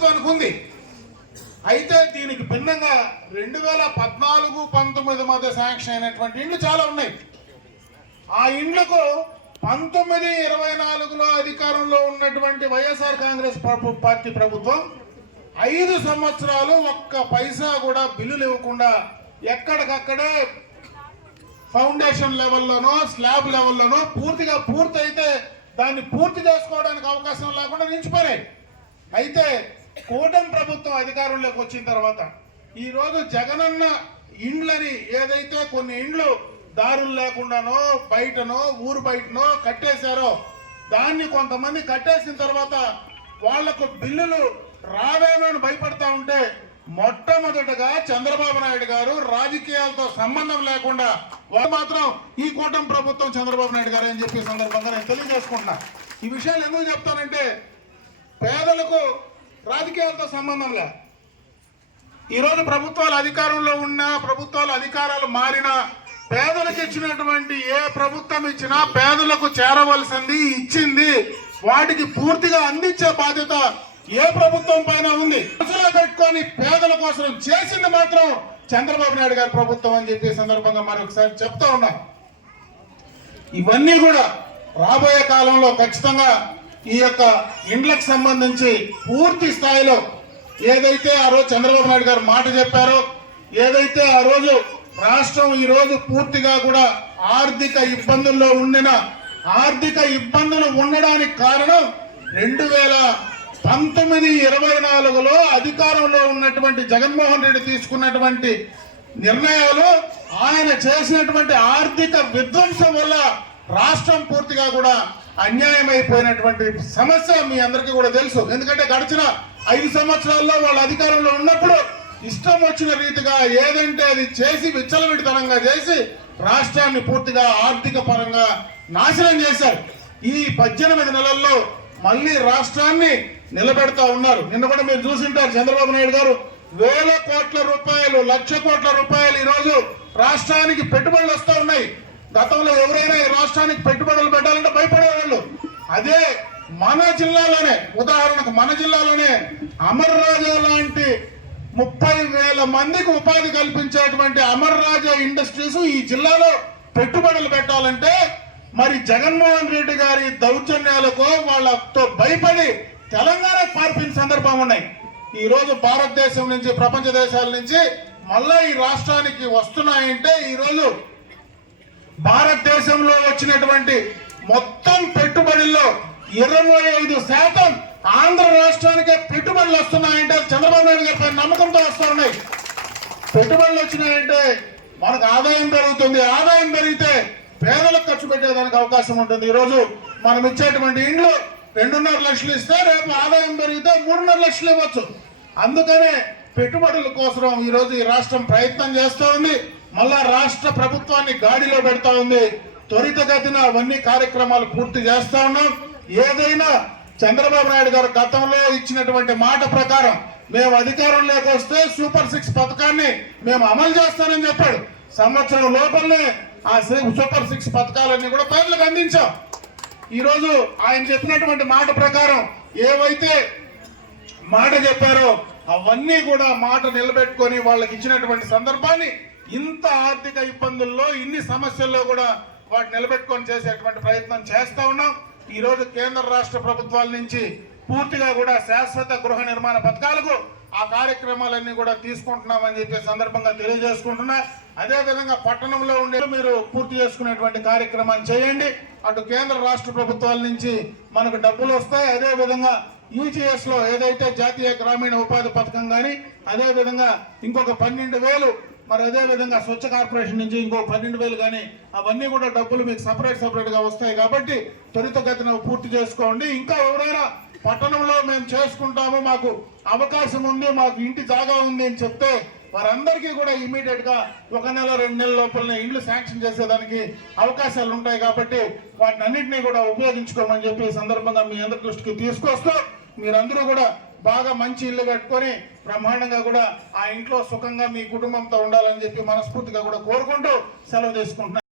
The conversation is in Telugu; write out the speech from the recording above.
ప్రభుత్వానికి ఉంది అయితే దీనికి భిన్నంగా రెండు వేల పద్నాలుగు పంతొమ్మిది మధ్య శాంక్షన్ అయినటువంటి ఇండ్లు చాలా ఉన్నాయి. ఆ ఇండ్లకు పంతొమ్మిది ఇరవై నాలుగులో అధికారంలో ఉన్నటువంటి వైఎస్ఆర్ కాంగ్రెస్ పార్టీ ప్రభుత్వం ఐదు సంవత్సరాలు ఒక్క పైసా కూడా బిల్లులు ఇవ్వకుండా ఎక్కడికక్కడే ఫౌండేషన్ లెవెల్లోనో స్లాబ్ లెవెల్లోనో పూర్తిగా పూర్తయితే దాన్ని పూర్తి చేసుకోవడానికి అవకాశం లేకుండా నిలిచిపోయాయి అయితే కూటమి ప్రభుత్వం అధికారంలోకి వచ్చిన తర్వాత ఈరోజు జగనన్న ఇండ్లని ఏదైతే కొన్ని ఇండ్లు దారులు లేకుండానో బయటనో ఊరు బయటనో కట్టేశారో దాన్ని కొంతమంది కట్టేసిన తర్వాత వాళ్ళకు బిల్లులు రావేమో అని భయపడతా ఉంటే మొట్టమొదటగా చంద్రబాబు నాయుడు గారు రాజకీయాలతో సంబంధం లేకుండా వాళ్ళు మాత్రం ఈ కూటమి ప్రభుత్వం చంద్రబాబు నాయుడు గారు అని చెప్పే సందర్భంగా నేను తెలియజేసుకుంటున్నా. ఈ విషయాలు ఎందుకు చెప్తానంటే పేదలకు రాజకీయాలతో సంబంధం లే ఈరోజు ప్రభుత్వాలు అధికారంలో ఉన్నా ప్రభుత్వాలు అధికారాలు మారినా పేదలకు ఇచ్చినటువంటి ఏ ప్రభుత్వం ఇచ్చినా పేదలకు చేరవలసింది ఇచ్చింది వాటికి పూర్తిగా అందించే బాధ్యత ఏ ప్రభుత్వం పైన ఉంది? మనసులో పెట్టుకొని పేదల కోసం చేసింది మాత్రం చంద్రబాబు నాయుడు గారి ప్రభుత్వం అని చెప్పి సందర్భంగా మరొకసారి చెప్తా ఉన్నా. ఇవన్నీ కూడా రాబోయే కాలంలో ఖచ్చితంగా ఈ యొక్క ఇండ్లకు సంబంధించి పూర్తి స్థాయిలో ఏదైతే ఆ రోజు చంద్రబాబు నాయుడు గారు మాట చెప్పారో ఏదైతే ఆ రోజు రాష్ట్రం ఈ రోజు పూర్తిగా కూడా ఆర్థిక ఇబ్బందుల్లో ఉండిన ఆర్థిక ఇబ్బందులు ఉండడానికి కారణం రెండు వేల పంతొమ్మిది ఇరవై నాలుగులో అధికారంలో ఉన్నటువంటి జగన్మోహన్ రెడ్డి తీసుకున్నటువంటి నిర్ణయాలు ఆయన చేసినటువంటి ఆర్థిక విధ్వంసం వల్ల రాష్ట్రం పూర్తిగా కూడా అన్యాయమైపోయినటువంటి సమస్య మీ అందరికీ కూడా తెలుసు. ఎందుకంటే గడిచిన ఐదు సంవత్సరాల్లో వాళ్ళ అధికారంలో ఉన్నప్పుడు ఇష్టం వచ్చిన రీతిగా ఏదంటే అది చేసి విచ్చలవిడితనంగా చేసి రాష్ట్రాన్ని పూర్తిగా ఆర్థిక పరంగా నాశనం చేశారు. ఈ పద్దెనిమిది నెలల్లో మళ్ళీ రాష్ట్రాన్ని నిలబెడతా ఉన్నారు. నిన్న కూడా మీరు చూసింటారు చంద్రబాబు నాయుడు గారు వేల కోట్ల రూపాయలు లక్ష కోట్ల రూపాయలు ఈ రోజు రాష్ట్రానికి పెట్టుబడులు వస్తూ ఉన్నాయి. గతంలో ఎవరైనా ఈ రాష్ట్రానికి పెట్టుబడులు పెట్టాలంటే భయపడేవాళ్ళు. అదే మన జిల్లాలోనే ఉదాహరణకు మన జిల్లాలోనే అమర్ రాజా లాంటి ముప్పై వేల మందికి ఉపాధి కల్పించేటువంటి అమర్ రాజా ఇండస్ట్రీస్ ఈ జిల్లాలో పెట్టుబడులు పెట్టాలంటే మరి జగన్మోహన్ రెడ్డి గారి దౌర్జన్యాలకు వాళ్ళతో భయపడి తెలంగాణ పార్పిన సందర్భం ఉన్నాయి. ఈ రోజు భారతదేశం నుంచి ప్రపంచ దేశాల నుంచి మళ్ళా ఈ రాష్ట్రానికి వస్తున్నాయంటే ఈ రోజు భారతదేశంలో వచ్చినటువంటి మొత్తం పెట్టుబడుల్లో ఇరవై ఐదు శాతం ఆంధ్ర రాష్ట్రానికే పెట్టుబడులు వస్తున్నాయంటే చంద్రబాబు నాయుడు గారి నమ్మకంతో వస్తూ ఉన్నాయి. పెట్టుబడులు వచ్చినాయంటే మనకు ఆదాయం పెరుగుతుంది. ఆదాయం పెరిగితే పేదలకు ఖర్చు పెట్టేదానికి అవకాశం ఉంటుంది. ఈరోజు మనం ఇచ్చేటువంటి ఇండ్లు రెండున్నర లక్షలు ఇస్తే రేపు ఆదాయం పెరిగితే మూడున్నర లక్షలు ఇవ్వచ్చు. అందుకనే పెట్టుబడుల కోసం ఈరోజు ఈ రాష్ట్రం ప్రయత్నం చేస్తూ ఉంది మళ్ళా రాష్ట్ర ప్రభుత్వాన్ని గాడిలో పెడతా ఉంది. త్వరితగతిన అవన్నీ కార్యక్రమాలు పూర్తి చేస్తా ఉన్నాం. ఏదైనా చంద్రబాబు నాయుడు గారు గతంలో ఇచ్చినటువంటి మాట ప్రకారం మేము అధికారం వస్తే సూపర్ సిక్స్ పథకాన్ని మేము అమలు చేస్తానని చెప్పాడు. సంవత్సరం లోపలనే ఆ సూపర్ సిక్స్ పథకాలన్నీ కూడా ప్రజలకు అందించాం. ఈరోజు ఆయన చెప్పినటువంటి మాట ప్రకారం ఏవైతే మాట చెప్పారో అవన్నీ కూడా మాట నిలబెట్టుకొని వాళ్ళకి ఇచ్చినటువంటి సందర్భాన్ని ఇంత ఆర్థిక ఇబ్బందుల్లో ఇన్ని సమస్యల్లో కూడా వాటిని నిలబెట్టుకొని చేసేటువంటి ప్రయత్నం చేస్తా ఉన్నాం. ఈరోజు కేంద్ర రాష్ట్ర ప్రభుత్వాల నుంచి పూర్తిగా కూడా శాశ్వత గృహ నిర్మాణ పథకాలకు ఆ కార్యక్రమాలన్నీ కూడా తీసుకుంటున్నామని చెప్పే సందర్భంగా తెలియజేసుకుంటున్నా. అదే విధంగా పట్టణంలో ఉండే మీరు పూర్తి చేసుకునేటువంటి కార్యక్రమాన్ని చేయండి. అటు కేంద్ర రాష్ట్ర ప్రభుత్వాల నుంచి మనకు డబ్బులు వస్తాయి. అదే విధంగా లో ఏదైతే జాతీయ గ్రామీణ ఉపాధి పథకం కానీ అదే విధంగా ఇంకొక పన్నెండు వేలు మరి అదే విధంగా స్వచ్ఛ కార్పొరేషన్ నుంచి ఇంకో పన్నెండు వేలు కానీ అవన్నీ కూడా డబ్బులు మీకు సపరేట్ సపరేట్గా వస్తాయి కాబట్టి త్వరితగతిన పూర్తి చేసుకోండి. ఇంకా ఎవరైనా పట్టణంలో మేము చేసుకుంటాము మాకు అవకాశం ఉంది మాకు ఇంటి జాగా ఉంది అని చెప్తే వారందరికీ కూడా ఇమీడియట్గా ఒక నెల రెండు నెలల లోపలనే ఇండ్లు శాంక్షన్ చేసేదానికి అవకాశాలు ఉంటాయి కాబట్టి వాటిని అన్నింటినీ కూడా ఉపయోగించుకోమని చెప్పి ఈ సందర్భంగా మీ అందరి దృష్టికి తీసుకొస్తూ మీరందరూ కూడా బాగా మంచి ఇల్లు కట్టుకొని బ్రహ్మాండంగా కూడా ఆ ఇంట్లో సుఖంగా మీ కుటుంబంతో ఉండాలని చెప్పి మనస్ఫూర్తిగా కూడా కోరుకుంటూ సెలవు తీసుకుంటున్నాను.